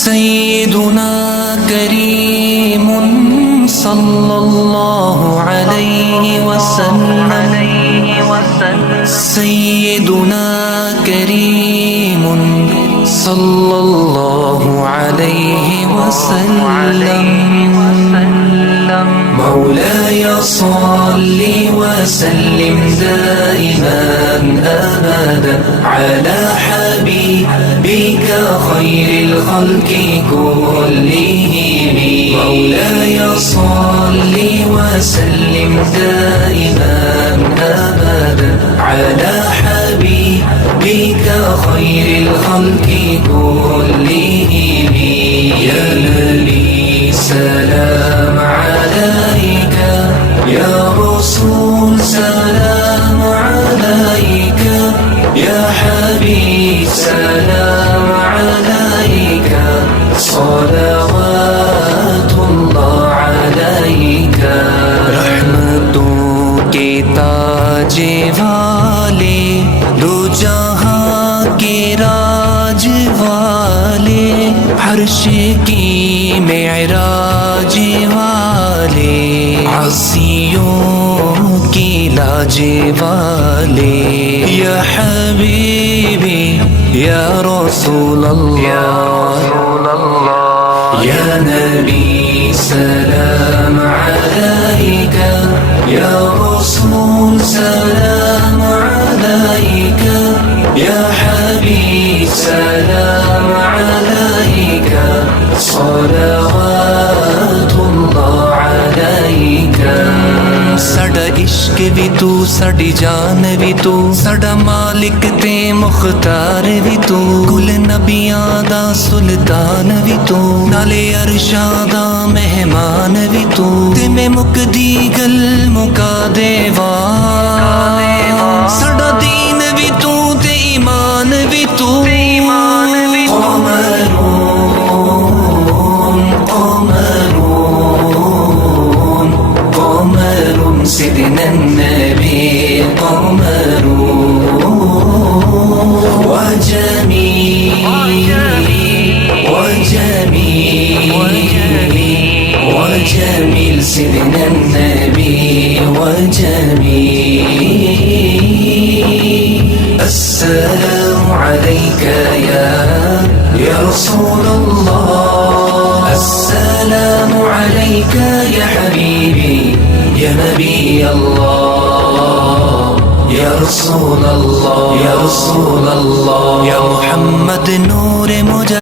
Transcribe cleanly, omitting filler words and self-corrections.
सय्यदुना करीमुन सल्लल्लाहु अलैहि वसल्लम, सय्यदुना करीमुन सल्लल्लाहु अलैहि वसल्लम। मौलाय सल्लि वसल्लिम दाइमन अबदन अला हबीबिका खैरिल खल्क़ि कुल्लिहिम। मौलाय सल्लि वसल्लिम दाइमन अबदन अला हबीबिका खैरिल खल्क़ि कुल्लिहिम। या नबी सलाम अलैका, या रसूल सलाम अलैका, या हबीब सलाम अलैका, सलावतुल्लाह अलैका। रहमतों के ताजे वाले, दो जहां के राज वाले, हर्ष की मेराज वाले, आसियों की लाज वाले, या हबीबी या रसूल अल्लाह, या नबी सलाम अलैका, या रसूल सलाम अलैका, या हबीब सलाम अलैका, सलावतुल्लाह अलैका। साडा इश्क भी तू, साडी जान भी तू, साडा मालिक ते मुख्तार भी तू, कुल नबियां दा सुल्तान भी तू, नाले अरशां दा मेहमान भी तू, ते मैं मुकदी गल मुका देवा, साडा दीन भी तू ते ईमान भी तू। سيدنا النبي قمر وجميل سيدنا النبي وجميل. السلام عليك يا رسول الله، السلام عليك يا حبيبي يا نبي الله، يا رسول الله، يا رسول الله، يا محمد نور مجد